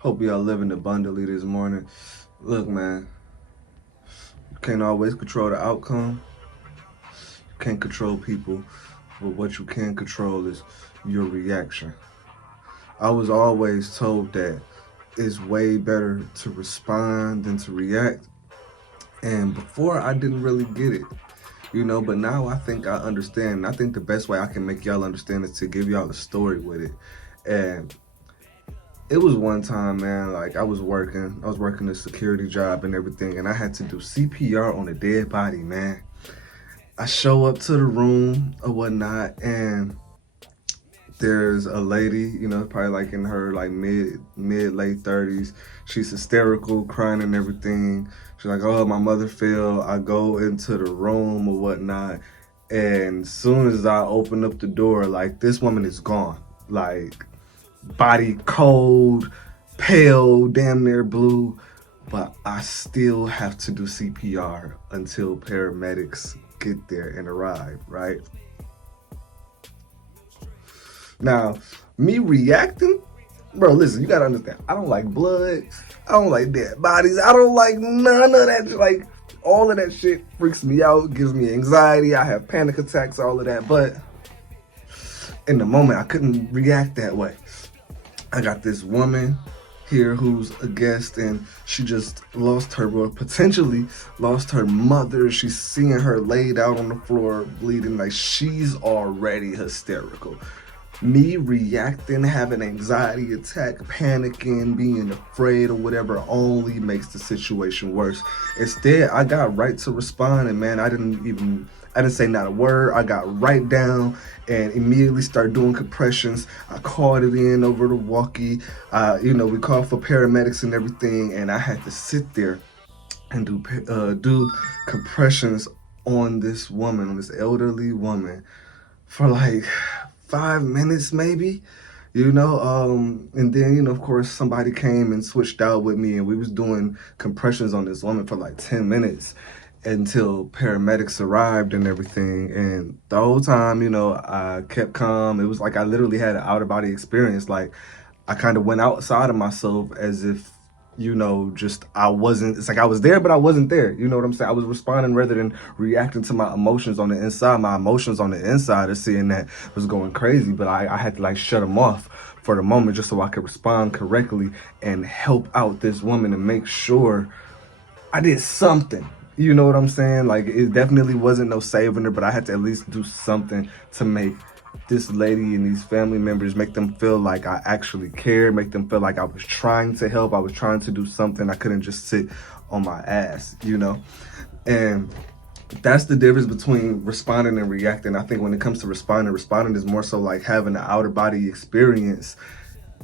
Hope y'all living abundantly this morning. Look, man, you can't always control the outcome. You can't control people, but what you can control is your reaction. I was always told that it's way better to respond than to react. And before I didn't really get it, but now I think I understand. I think the best way I can make y'all understand is to give y'all a story with it. And it was one time, man, like I was working a security job and everything, and I had to do CPR on a dead body, man. I show up to the room or whatnot, and there's a lady, probably like in her like mid late 30s. She's hysterical, crying and everything. She's like, "Oh, my mother fell." I go into the room or whatnot, and as soon as I open up the door, like this woman is gone. Like body cold, pale, damn near blue, but I still have to do CPR until paramedics get there and arrive, right? Now, me reacting, bro, listen, you gotta understand, I don't like blood, I don't like dead bodies, I don't like none of that, like, all of that shit freaks me out, gives me anxiety, I have panic attacks, all of that, but in the moment, I couldn't react that way. I got this woman here who's a guest, and she just lost her, well, potentially lost her mother. She's seeing her laid out on the floor bleeding, like she's already hysterical. Me reacting, having anxiety attack, panicking, being afraid or whatever only makes the situation worse. Instead, I got right to respond, and man, I didn't say not a word. I got right down and immediately started doing compressions. I called it in over the walkie. We called for paramedics and everything, and I had to sit there and do compressions on this woman, on this elderly woman, for like 5 minutes maybe. And then of course somebody came and switched out with me, and we was doing compressions on this woman for like 10 minutes until paramedics arrived and everything. And the whole time, I kept calm. It was like I literally had an out of body experience. Like I kind of went outside of myself, as if, just I wasn't, it's like I was there, but I wasn't there. You know what I'm saying? I was responding rather than reacting to my emotions on the inside. My emotions on the inside is seeing that was going crazy, but I had to like shut them off for the moment just so I could respond correctly and help out this woman and make sure I did something. You know what I'm saying? Like it definitely wasn't no saving her, but I had to at least do something to make this lady and these family members, make them feel like I actually cared, make them feel like I was trying to help, I was trying to do something. I couldn't just sit on my ass. And that's the difference between responding and reacting. I think when it comes to responding is more so like having an outer body experience,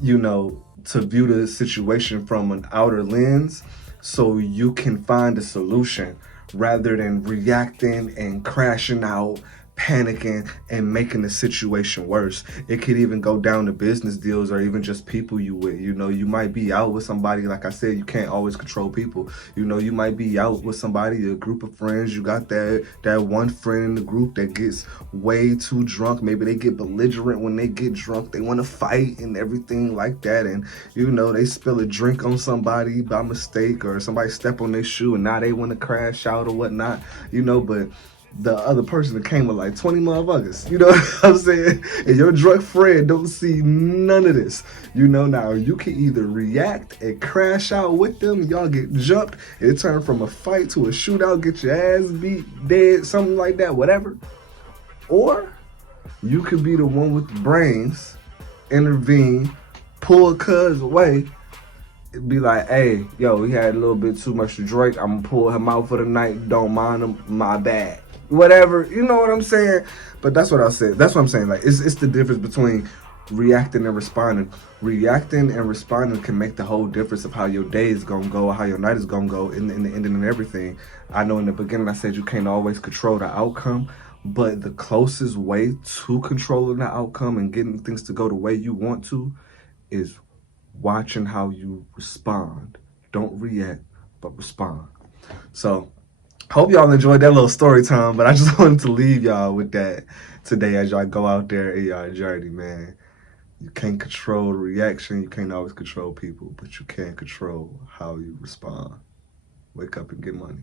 to view the situation from an outer lens so you can find a solution rather than reacting and crashing out, panicking and making the situation worse. It could even go down to business deals or even just people you with. You might be out with somebody, like I said, you can't always control people. You might be out with somebody, a group of friends. You got that one friend in the group that gets way too drunk. Maybe they get belligerent when they get drunk. They want to fight and everything like that. And they spill a drink on somebody by mistake, or somebody step on their shoe and now they want to crash out or whatnot. But the other person that came with like 20 motherfuckers, you know what I'm saying? And your drunk friend don't see none of this. Now you can either react and crash out with them, y'all get jumped, and it turned from a fight to a shootout, get your ass beat, dead, something like that, whatever. Or you could be the one with the brains, intervene, pull a cuz away, be like, "Hey, yo, he had a little bit too much to drink. I'm gonna pull him out for the night. Don't mind him. My bad." Whatever, you know what I'm saying? But that's what I said. That's what I'm saying. Like, it's the difference between reacting and responding. Reacting and responding can make the whole difference of how your day is gonna go, or how your night is gonna go, in the ending and everything. I know in the beginning I said you can't always control the outcome, but the closest way to controlling the outcome and getting things to go the way you want to is watching how you respond. Don't react, but respond. So, hope y'all enjoyed that little story time, but I just wanted to leave y'all with that today as y'all go out there in y'all journey, man. You can't control the reaction. You can't always control people, but you can control how you respond. Wake up and get money.